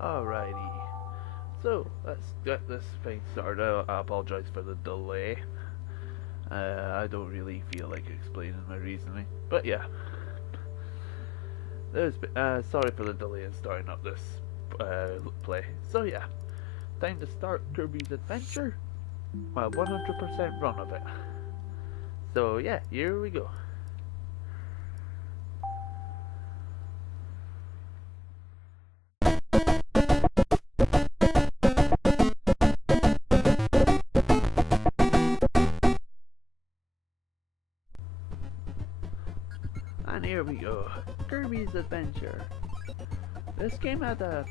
Alrighty, so let's get this thing started out. I apologize for the delay. I don't really feel like explaining my reasoning, but yeah. Sorry for the delay in starting up this play. So yeah, time to start Kirby's Adventure. My 100% run of it. So yeah, here we go. And here we go, Kirby's Adventure. This game had a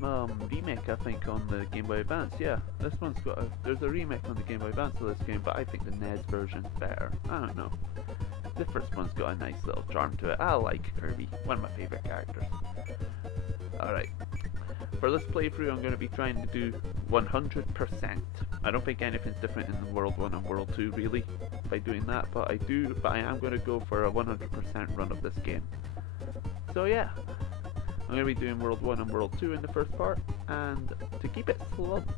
remake, I think, on the Game Boy Advance. Yeah, this one's got there's a remake on the Game Boy Advance of this game, but I think the NES version's better. I don't know. The first one's got a nice little charm to it. I like Kirby, one of my favourite characters. Alright, for this playthrough I'm going to be trying to do 100%. I don't think anything's different in World 1 and World 2 really by doing that, but I am going to go for a 100% run of this game. So yeah, I'm going to be doing World 1 and World 2 in the first part, and to keep it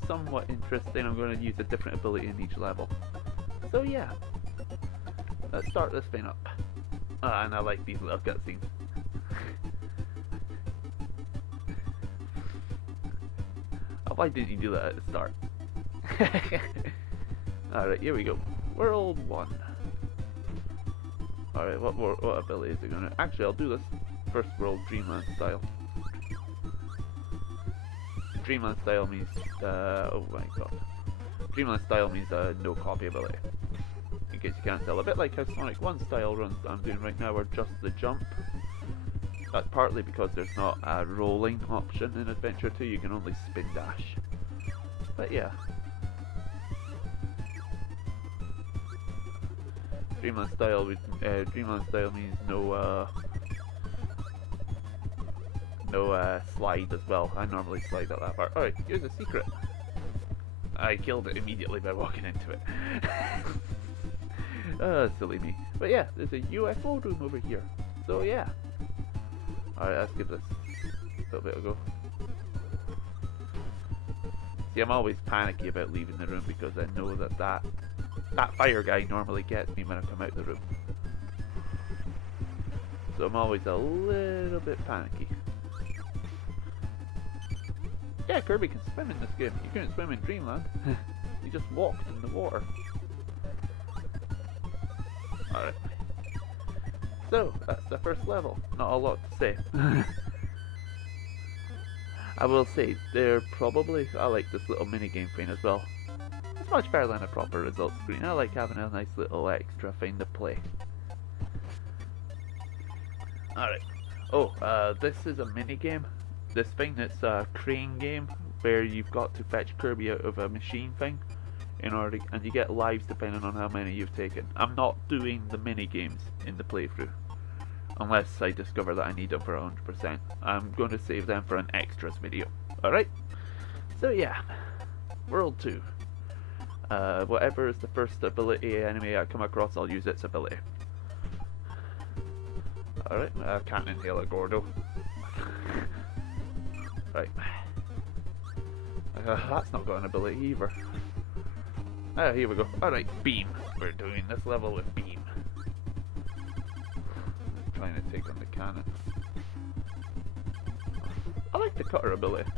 somewhat interesting I'm going to use a different ability in each level. So yeah, let's start this thing up. And I like these little cutscenes. Why didn't you do that at the start? Alright, here we go. World 1. Alright, what ability is it gonna... Actually, I'll do this first world Dreamland style. Dreamland style means... oh my god. Dreamland style means no copy ability. In case you can't tell. A bit like how Sonic 1 style runs that I'm doing right now are just the jump. That's partly because there's not a rolling option in Adventure 2, you can only spin dash. But yeah. Dreamland style means no slide as well. I normally slide at that part. Alright, here's a secret. I killed it immediately by walking into it. Silly me. But yeah, there's a UFO room over here. So yeah. Alright, let's give this a little bit of a go. See, I'm always panicky about leaving the room because I know that fire guy normally gets me when I come out the room. So I'm always a little bit panicky. Yeah, Kirby can swim in this game. You couldn't swim in Dreamland. You just walked in the water. Alright. So, that's the first level. Not a lot to say. I will say, I like this little minigame thing as well. It's much better than a proper results screen. I like having a nice little extra thing to play. Alright. Oh, this is a minigame. This thing, it's a crane game where you've got to fetch Kirby out of a machine thing. And you get lives depending on how many you've taken. I'm not doing the mini games in the playthrough unless I discover that I need them for 100%. I'm going to save them for an extras video. Alright? So yeah, World 2. Whatever is the first ability enemy I come across, I'll use its ability. Alright, I can't inhale a Gordo. Right. That's not got an ability either. Ah, here we go. Alright, beam. We're doing this level with beam. Trying to take on the cannon. I like the cutter ability.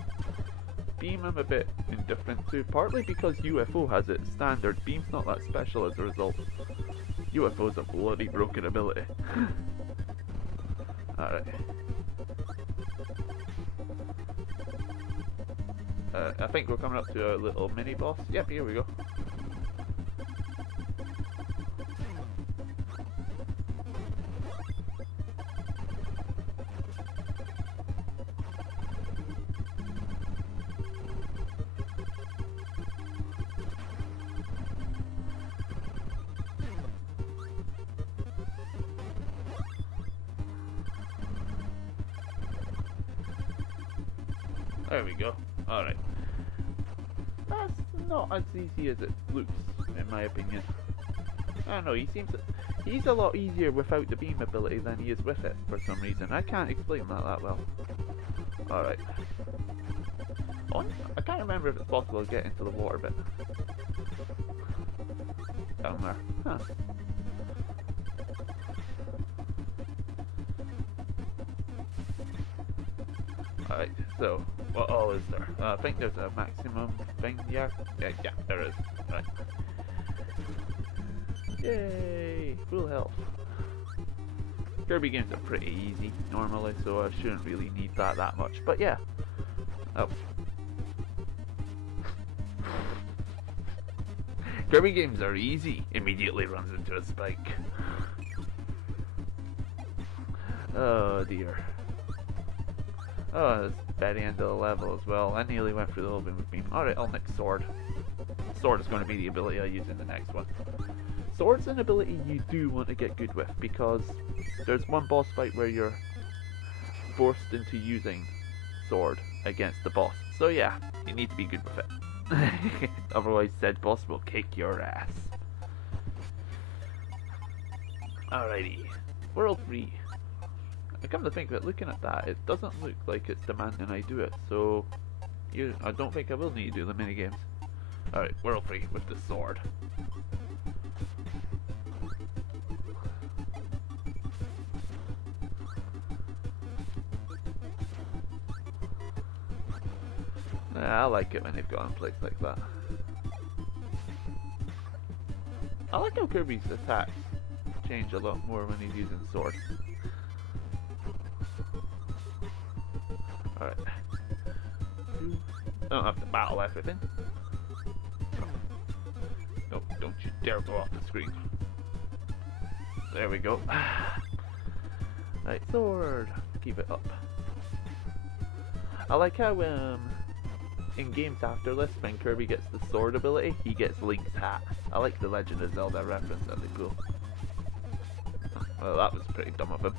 Beam I'm a bit indifferent to, partly because UFO has it standard. Beam's not that special as a result. UFO's a bloody broken ability. Alright. I think we're coming up to a little mini boss. Yep, here we go. There we go. Alright. That's not as easy as it looks, in my opinion. I don't know, he's a lot easier without the beam ability than he is with it, for some reason. I can't explain that well. Alright. Oh, I can't remember if it's possible to get into the water bit. Down there. Huh. Alright, so, what all is there? I think there's a maximum thing here. Yeah, there is. Right. Yay! Full health. Kirby games are pretty easy normally, so I shouldn't really need that much. But yeah. Oh. Kirby games are easy. Immediately runs into a spike. Oh dear. Oh, it's the very end of the level as well. I nearly went through the whole thing with beam. Alright, I'll next sword. Sword is going to be the ability I use in the next one. Sword's an ability you do want to get good with, because there's one boss fight where you're forced into using sword against the boss. So yeah, you need to be good with it. Otherwise said boss will kick your ass. Alrighty, World 3. I come to think of it, looking at that, it doesn't look like it's demanding I do it, so I don't think I will need to do the minigames. Alright, World 3 with the sword. I like it when they've got in place like that. I like how Kirby's attacks change a lot more when he's using sword. Alright. I don't have to battle everything. Nope, don't you dare go off the screen. There we go. Right, sword. Keep it up. I like how in games after this, when Kirby gets the sword ability, he gets Link's hat. I like the Legend of Zelda reference, that'd be cool. Well, that was pretty dumb of him.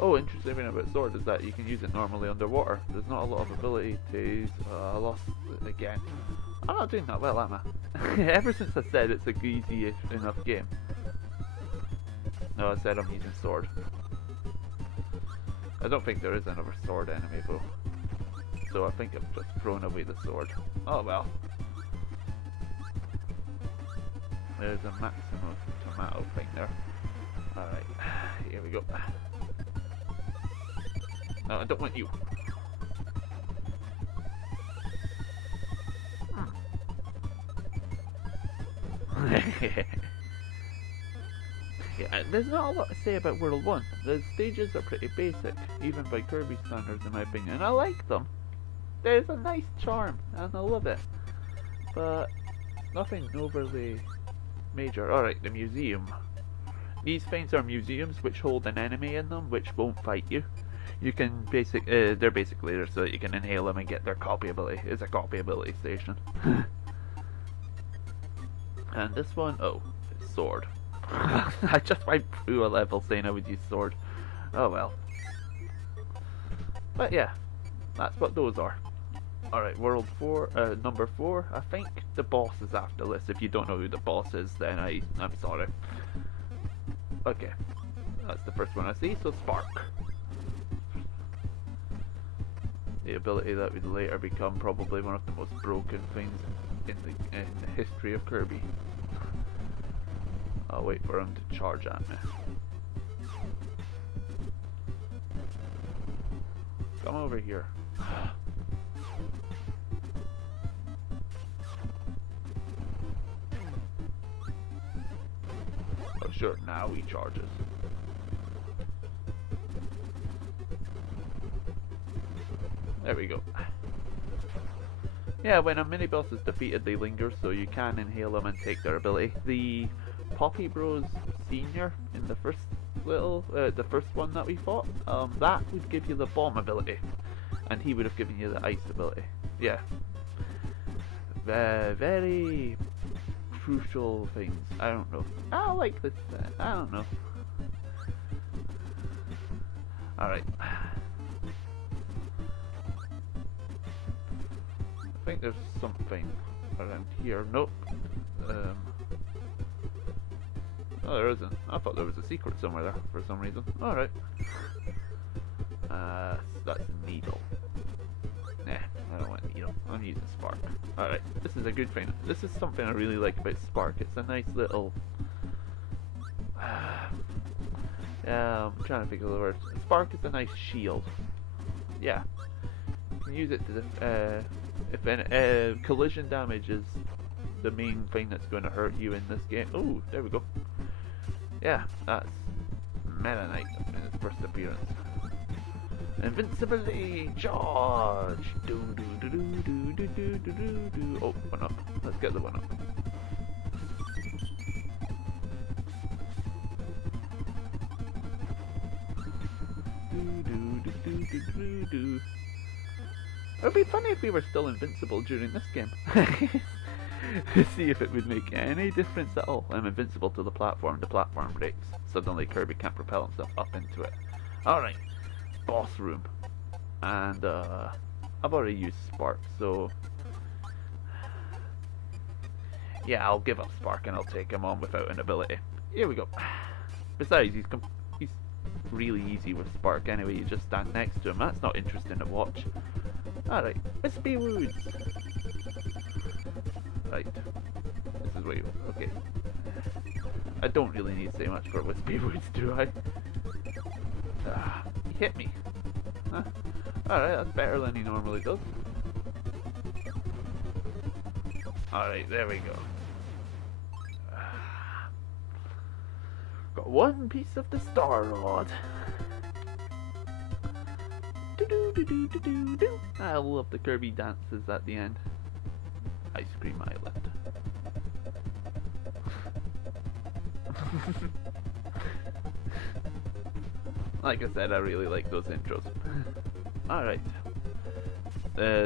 Oh, interesting thing about sword is that you can use it normally underwater. There's not a lot of ability to use. I lost it again. I'm not doing that well, am I? Ever since I said it's a easy enough game. No, I said I'm using sword. I don't think there is another sword enemy though. So I think I've just thrown away the sword. Oh well. There's a maximum tomato thing there. Alright, here we go. No, I don't want you. Yeah, there's not a lot to say about World 1. The stages are pretty basic, even by Kirby standards in my opinion, and I like them. There's a nice charm, and I love it. But nothing overly major. Alright, the museum. These things are museums which hold an enemy in them which won't fight you. You can they're basically there so that you can inhale them and get their copy ability. It's a copy ability station. And this one, oh, it's sword. I just went through a level saying I would use sword. Oh well. But yeah, that's what those are. Alright, World 4, number 4. I think the boss is after this. If you don't know who the boss is, then I'm sorry. Okay, that's the first one I see, so Spark. The ability that would later become probably one of the most broken things in the history of Kirby. I'll wait for him to charge at me. Come over here. Oh sure, now he charges. There we go. Yeah, when a mini boss is defeated, they linger, so you can inhale them and take their ability. The Poppy Bros Senior in the first the first one that we fought, that would give you the bomb ability, and he would have given you the ice ability. Yeah, very crucial things. I don't know. I like this. I don't know. All right. I think there's something around here. Nope. Oh, there isn't. I thought there was a secret somewhere there for some reason. Alright. That's a needle. Nah, I don't want a needle. I'm using spark. Alright, this is a good thing. This is something I really like about spark. It's a nice little... yeah, I'm trying to think of the word. Spark is a nice shield. Yeah. You can use it to if any collision damage is the main thing that's going to hurt you in this game. Oh, there we go. Yeah, that's Meta Knight in its first appearance. Invincibility charge. Do do do do do do do do do do. Oh, 1 up. Let's get the 1 up. Do do do do do do do. It would be funny if we were still invincible during this game. To see if it would make any difference at all. I'm invincible to the platform breaks. Suddenly Kirby can't propel himself up into it. Alright, boss room. And I've already used Spark, so... yeah, I'll give up Spark and I'll take him on without an ability. Here we go. Besides, he's really easy with Spark anyway, you just stand next to him. That's not interesting to watch. Alright, Wispy Woods. Right, this is where you... okay. I don't really need to say much for Wispy Woods, do I? He hit me. Huh? Alright, that's better than he normally does. Alright, there we go. Got 1 piece of the Star Rod. I love the Kirby dances at the end. Ice Cream Island. Like I said, I really like those intros. Alright.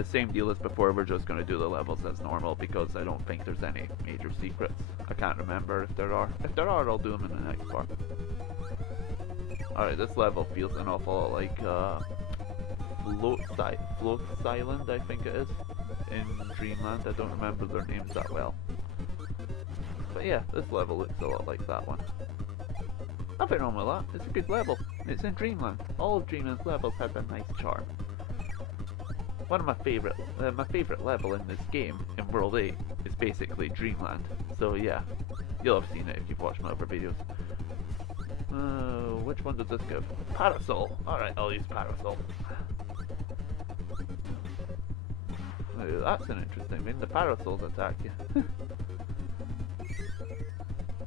Same deal as before, we're just going to do the levels as normal because I don't think there's any major secrets. I can't remember if there are. If there are, I'll do them in the next part. Alright, this level feels an awful lot like Float's Island, I think it is, in Dreamland. I don't remember their names that well. But yeah, this level looks a lot like that one. Nothing wrong with that, it's a good level. It's in Dreamland. All of Dreamland's levels have a nice charm. One of my favourite level in this game, in World 8, is basically Dreamland. So yeah, you'll have seen it if you've watched my other videos. Which one does this give? Parasol! Alright, I'll use Parasol. That's an interesting thing, the parasols attack you.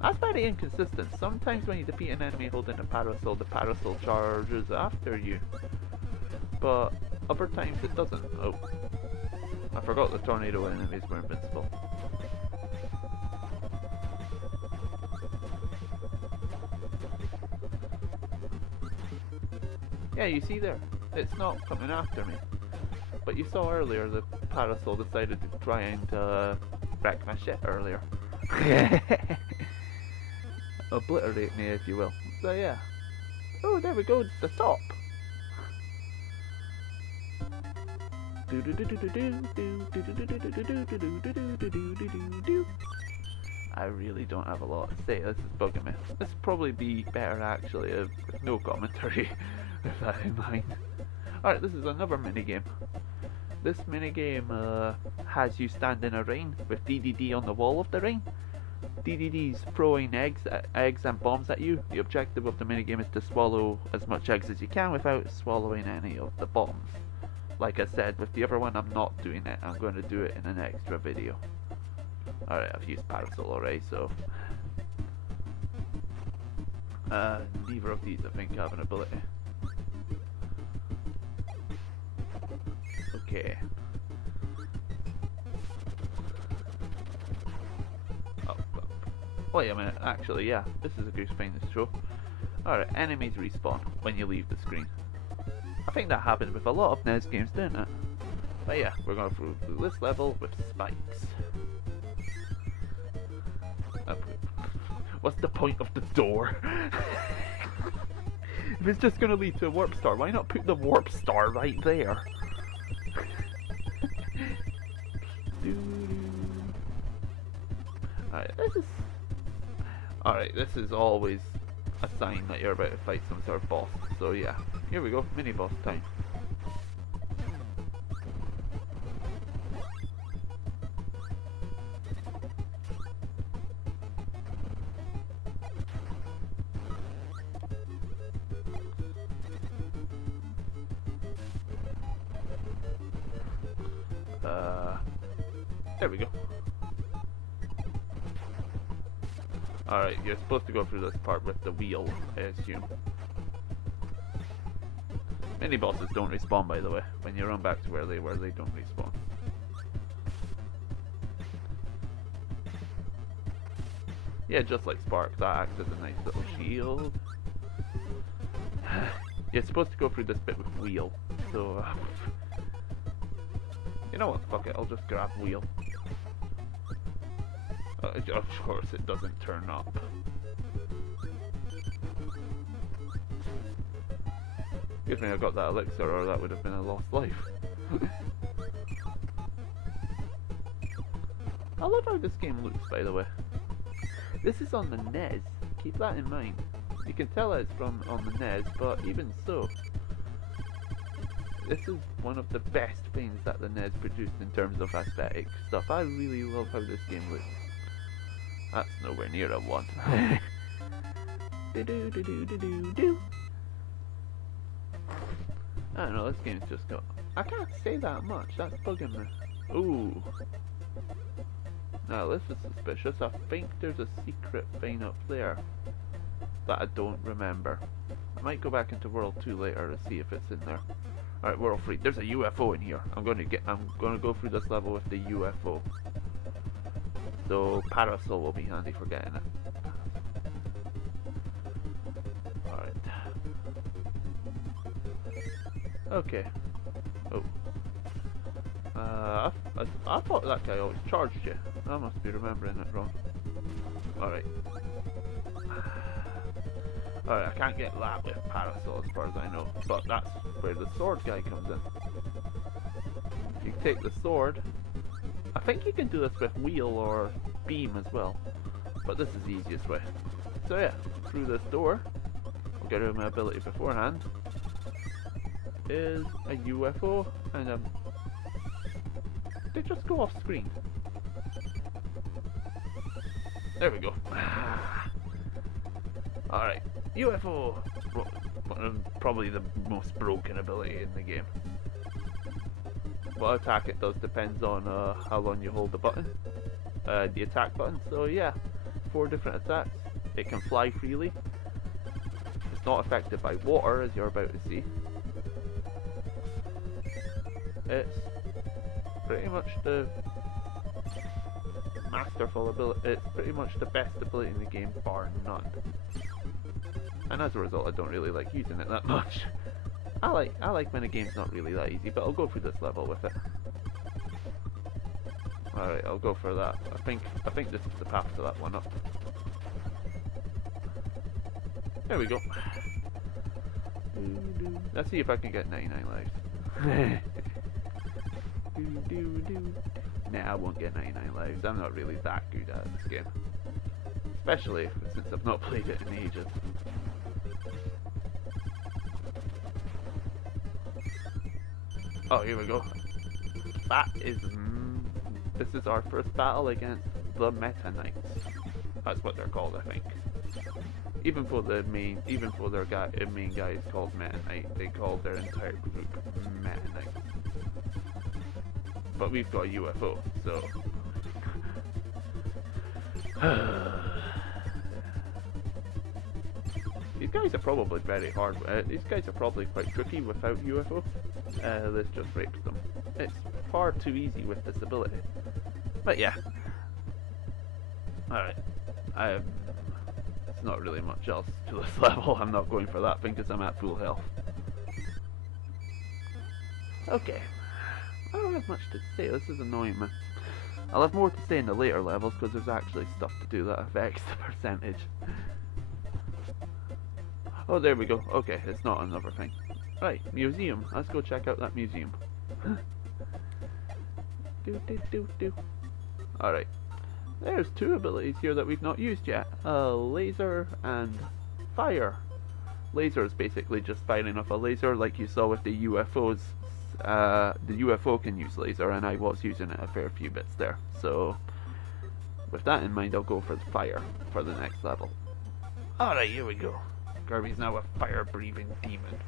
That's very inconsistent. Sometimes when you defeat an enemy holding a parasol, the parasol charges after you. But other times it doesn't. Oh. I forgot the tornado enemies were invincible. Yeah, you see there? It's not coming after me. But you saw earlier the parasol decided to try and wreck my shit earlier. Obliterate me, if you will. So yeah. Oh, there we go, it's the top. I really don't have a lot to say. This is bugging me. This would probably be better actually with no commentary with that in mind. Alright, this is another minigame. This minigame has you stand in a ring with DDD on the wall of the ring. DDD's throwing eggs and bombs at you. The objective of the minigame is to swallow as much eggs as you can without swallowing any of the bombs. Like I said, with the other one I'm not doing it. I'm going to do it in an extra video. Alright, I've used Parasol already, so... neither of these I think have an ability. Okay. Oh, well. Wait a minute, actually, yeah, this is a good thing to show. Alright, enemies respawn when you leave the screen. I think that happens with a lot of NES games, doesn't it? But yeah, we're going through this level with spikes. What's the point of the door? If it's just going to lead to a warp star, why not put the warp star right there? Alright, this is... Alright, this is always a sign that you're about to fight some sort of boss. So yeah, here we go, mini boss time. There we go. Alright, you're supposed to go through this part with the wheel, I assume. Mini bosses don't respawn, by the way. When you run back to where they were, they don't respawn. Yeah, just like Spark, that acts as a nice little shield. You're supposed to go through this bit with wheel, so... you know what, fuck it, I'll just grab wheel. Of course it doesn't turn up. Good thing I got that elixir, or that would have been a lost life. I love how this game looks, by the way. This is on the NES, keep that in mind. You can tell it's from on the NES, but even so, this is one of the best things that the NES produced in terms of aesthetic stuff. I really love how this game looks. That's nowhere near a 1. Do-do-do-do-do-do-do. I don't know, this game's just got... I can't say that much, that's bugging me. Ooh. Now this is suspicious. I think there's a secret thing up there that I don't remember. I might go back into World 2 later to see if it's in there. Alright, World 3. There's a UFO in here. I'm gonna go through this level with the UFO. So parasol will be handy for getting it. Alright. Okay. Oh. I thought that guy always charged you. I must be remembering it wrong. Alright. Alright, I can't get that with parasol as far as I know. But that's where the sword guy comes in. You can take the sword. I think you can do this with wheel or beam as well. But this is the easiest way. So yeah, through this door, I'll get rid of my ability beforehand, is a UFO, and they just go off screen. There we go. Alright, UFO! Probably the most broken ability in the game. What attack it does depends on how long you hold the button, the attack button. So yeah, 4 different attacks. It can fly freely. It's not affected by water, as you're about to see. It's pretty much the masterful ability. It's pretty much the best ability in the game, bar none. And as a result, I don't really like using it that much. I like when a game's not really that easy, but I'll go through this level with it. Alright, I'll go for that. I think this is the path to that one up. There we go. Let's see if I can get 99 lives. Nah, I won't get 99 lives. I'm not really that good at this game. Especially since I've not played it in ages. Oh, here we go. That is... this is our first battle against the Meta Knights. That's what they're called, I think. Even for their main guy is called Meta Knight, they call their entire group Meta Knight. But we've got a UFO, so... These guys are probably very hard. These guys are probably quite tricky without UFO. This just rapes them. It's far too easy with this ability. But yeah. Alright. It's not really much else to this level. I'm not going for that thing because I'm at full health. Okay. I don't have much to say. This is annoying me. I'll have more to say in the later levels because there's actually stuff to do that affects the percentage. Oh, there we go. Okay, it's not another thing. Right, museum. Let's go check out that museum. Alright. there's two abilities here that we've not used yet. Laser and fire. Laser is basically just firing off a laser like you saw with the UFOs. The UFO can use laser, and I was using it a fair few bits there. So with that in mind, I'll go for the fire for the next level. Alright, here we go. Kirby's now a fire-breathing demon.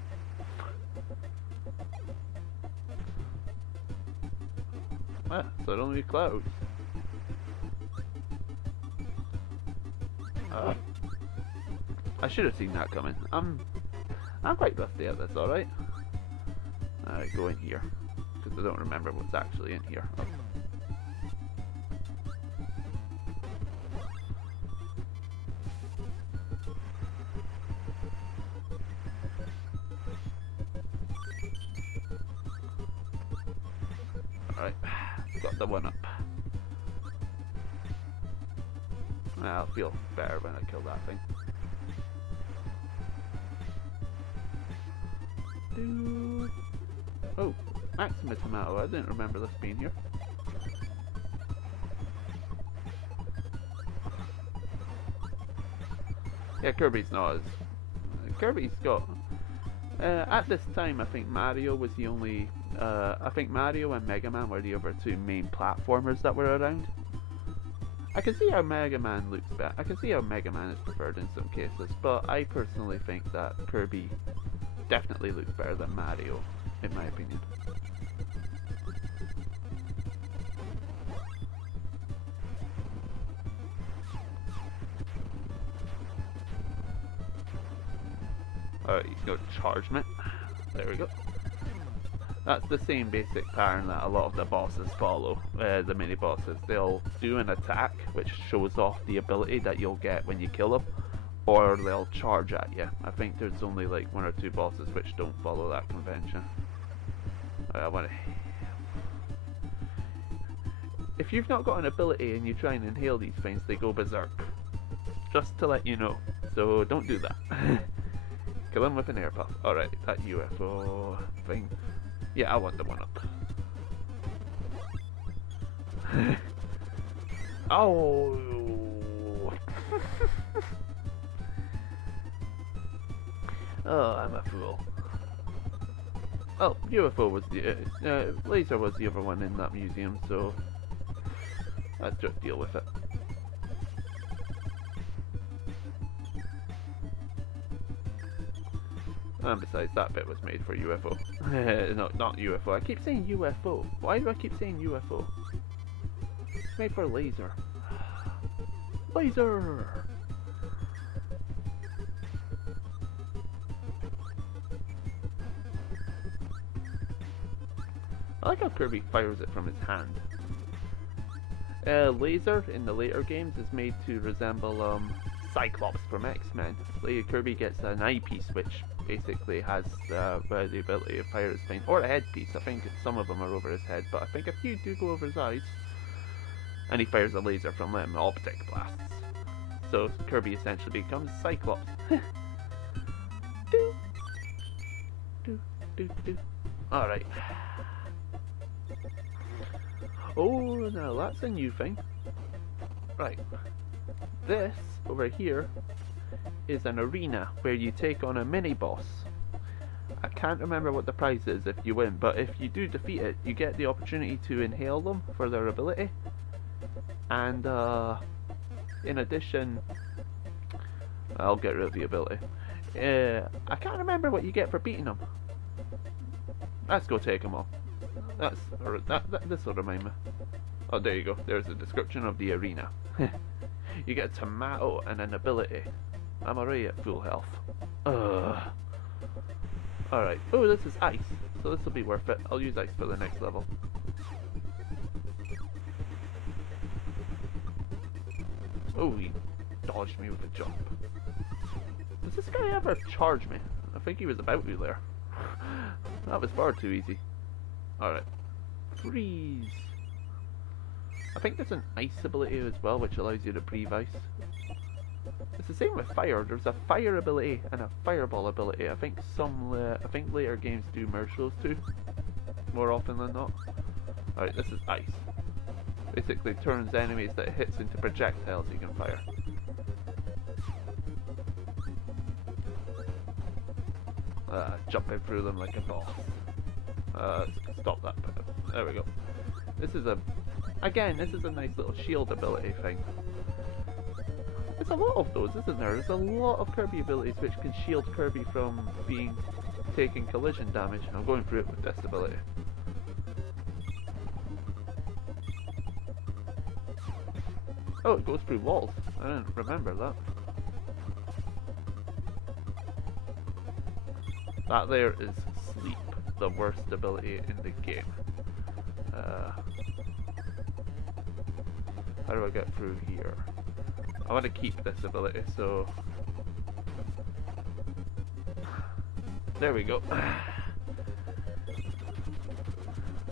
Ah, so it only clouds. I should have seen that coming. I'm quite rusty at this, alright? Alright, go in here. Because I don't remember what's actually in here. Oh. Alright, got the one up. I'll feel better when I kill that thing. Oh, Maxima Tomato. I didn't remember this being here. Yeah, Kirby's not as... Kirby's got... at this time, I think Mario was the only... I think Mario and Mega Man were the other two main platformers that were around. I can see how Mega Man looks better. I can see how Mega Man is preferred in some cases, but I personally think that Kirby definitely looks better than Mario, in my opinion. Alright, you go chargement. There we go. That's the same basic pattern that a lot of the bosses follow, the mini bosses. They'll do an attack which shows off the ability that you'll get when you kill them, or they'll charge at you. I think there's only like one or two bosses which don't follow that convention. I want to... If you've not got an ability and you try and inhale these things, they go berserk. Just to let you know, so don't do that. Kill them with an air puff. Alright, that UFO thing. Yeah, I want the one up. Oh! Oh, I'm a fool. Oh, UFO was the... laser was the other one in that museum, so... let's just deal with it. And besides, that bit was made for UFO. No, not UFO. I keep saying UFO. Why do I keep saying UFO? It's made for laser. Laser! I like how Kirby fires it from his hand. Laser in the later games is made to resemble Cyclops from X-Men. Kirby gets an eyepiece which basically has the ability to fire his thing, or a headpiece. I think some of them are over his head, but I think a few do go over his eyes. And he fires a laser from them, optic blasts. So Kirby essentially becomes Cyclops. Do, do, do, do. Alright. Oh, now that's a new thing. Right. This, over here, is an arena where you take on a mini-boss. I can't remember what the prize is if you win, but if you do defeat it, you get the opportunity to inhale them for their ability. And, in addition... I'll get rid of the ability. I can't remember what you get for beating them. Let's go take them all. This will remind me. Oh, there you go. There's a description of the arena. You get a tomato and an ability. I'm already at full health. Alright. Oh, this is ice. So this will be worth it. I'll use ice for the next level. Oh, he dodged me with a jump. Does this guy ever charge me? I think he was about to there. That was far too easy. Alright. Freeze! I think there's an ice ability as well, which allows you to breathe ice. It's the same with fire. There's a fire ability and a fireball ability. I think later games do merge those two more often than not. Alright, this is ice. basically turns enemies that it hits into projectiles you can fire. Jumping through them like a boss. Stop that. There we go. This is a nice little shield ability thing. There's a lot of those, isn't there? There's a lot of Kirby abilities which can shield Kirby from taking collision damage. I'm going through it with this ability. Oh, it goes through walls. I didn't remember that. That there is Sleep, the worst ability in the game. How do I get through here? I want to keep this ability, so... There we go.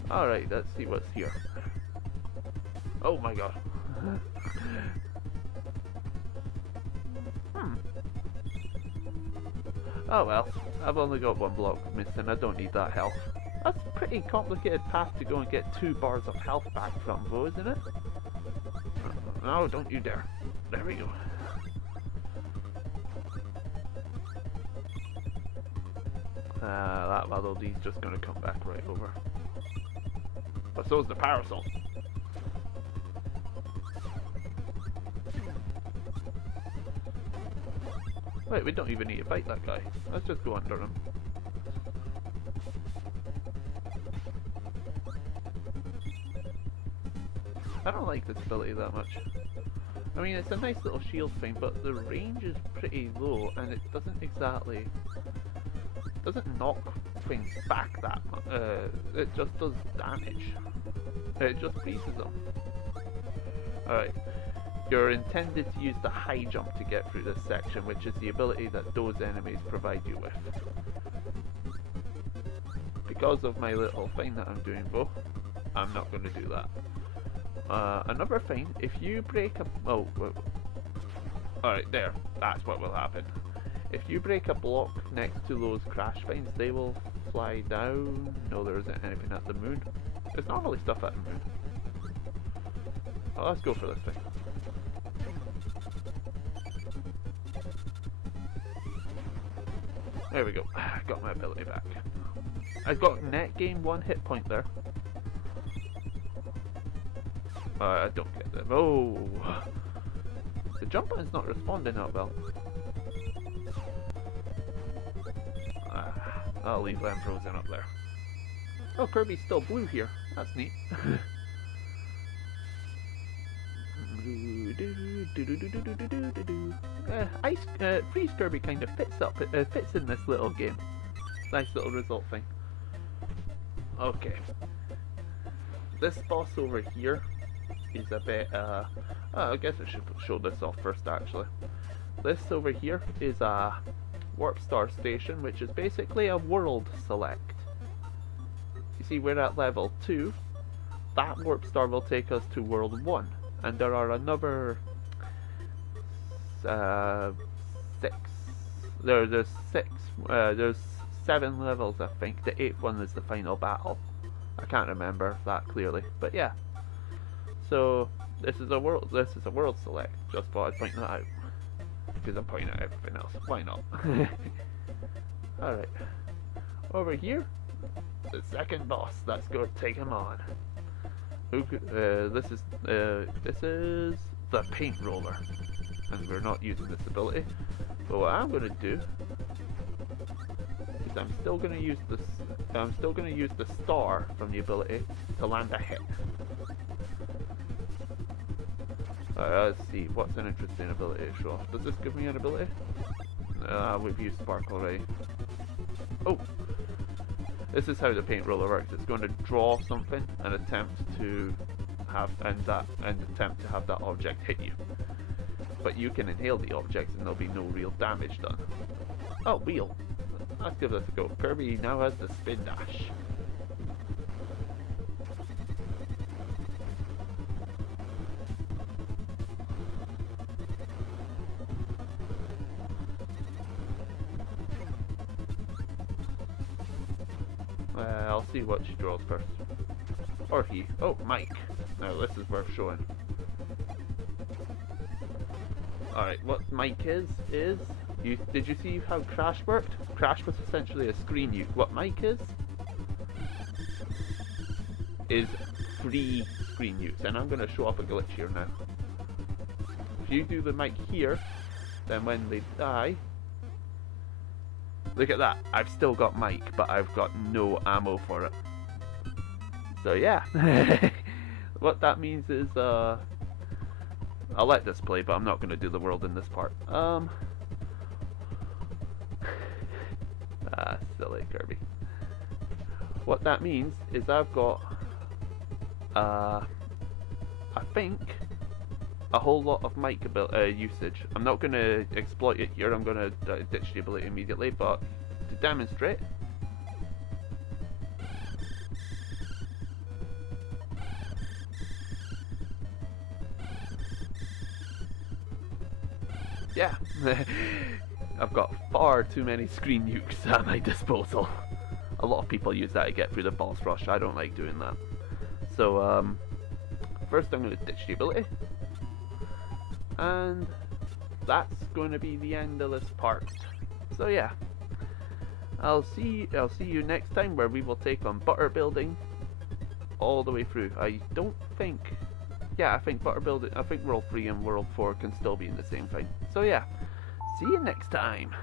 Alright, let's see what's here. Oh my god. Oh well, I've only got one block missing, I don't need that health. That's a pretty complicated path to go and get 2 bars of health back from though, isn't it? No, don't you dare. There we go. That melody's just gonna come back right over. But so's the parasol. Wait, we don't even need to fight that guy. Let's just go under him. I don't like this ability that much. I mean, it's a nice little shield thing, but the range is pretty low, and it doesn't exactly... doesn't knock things back that much. It just does damage. It just freezes them. Alright. You're intended to use the high jump to get through this section, which is the ability that those enemies provide you with. Because of my little thing that I'm doing though, I'm not going to do that. Another thing, if you break a... oh, alright, there. That's what will happen. If you break a block next to those crash vines, they will fly down. No, there isn't anything at the moon. There's normally stuff at the moon. Oh, let's go for this thing. There we go. Got my ability back. I've got net gain 1 hit point there. I don't get them. Oh! The jump button's not responding that well. I'll leave them frozen up there. Oh, Kirby's still blue here. That's neat. Freeze Kirby kind of fits in this little game. Nice little result thing. Okay. This boss over here is a bit, I guess I should show this off first actually. This over here is a Warp Star Station, which is basically a world select. You see, we're at level 2. That Warp Star will take us to World 1. And there are another 6. There's 6. There's 7 levels, I think. The 8th one is the final battle. I can't remember that clearly, but yeah. So this is a world select. Just thought I'd point that out because I'm pointing out everything else. Why not? All right. Over here, the second boss. Let's go take him on. This is the paint roller, and we're not using this ability. But what I'm going to do is I'm still going to use the star from the ability to land a hit. Let's see, what's an interesting ability to show off? Does this give me an ability? We've used Spark already. Oh! This is how the paint roller works. It's going to draw something and attempt to have that object hit you. But you can inhale the object and there'll be no real damage done. Oh, wheel! Let's give this a go. Kirby now has the spin dash. I'll see what she draws first. Or he. Oh, Mike. Now this is worth showing. Alright, what mic is did you see how Crash worked? Crash was essentially a screen nuke. What mic is free screen nukes, and I'm going to show off a glitch here now. If you do the mic here, then when they die, look at that, I've still got mic, but I've got no ammo for it. So yeah, what that means is, I'll let this play, but I'm not going to do the world in this part. Silly Kirby. What that means is I've got, I think, a whole lot of mic usage. I'm not going to exploit it here, I'm going to ditch the ability immediately, but to demonstrate, yeah, I've got far too many screen nukes at my disposal. A lot of people use that to get through the boss rush. I don't like doing that. So, first I'm going to ditch the ability. And that's going to be the end of this part. So yeah, I'll see you next time, where we will take on butter building all the way through. I think World 3 and World 4 can still be in the same thing. So yeah, see you next time.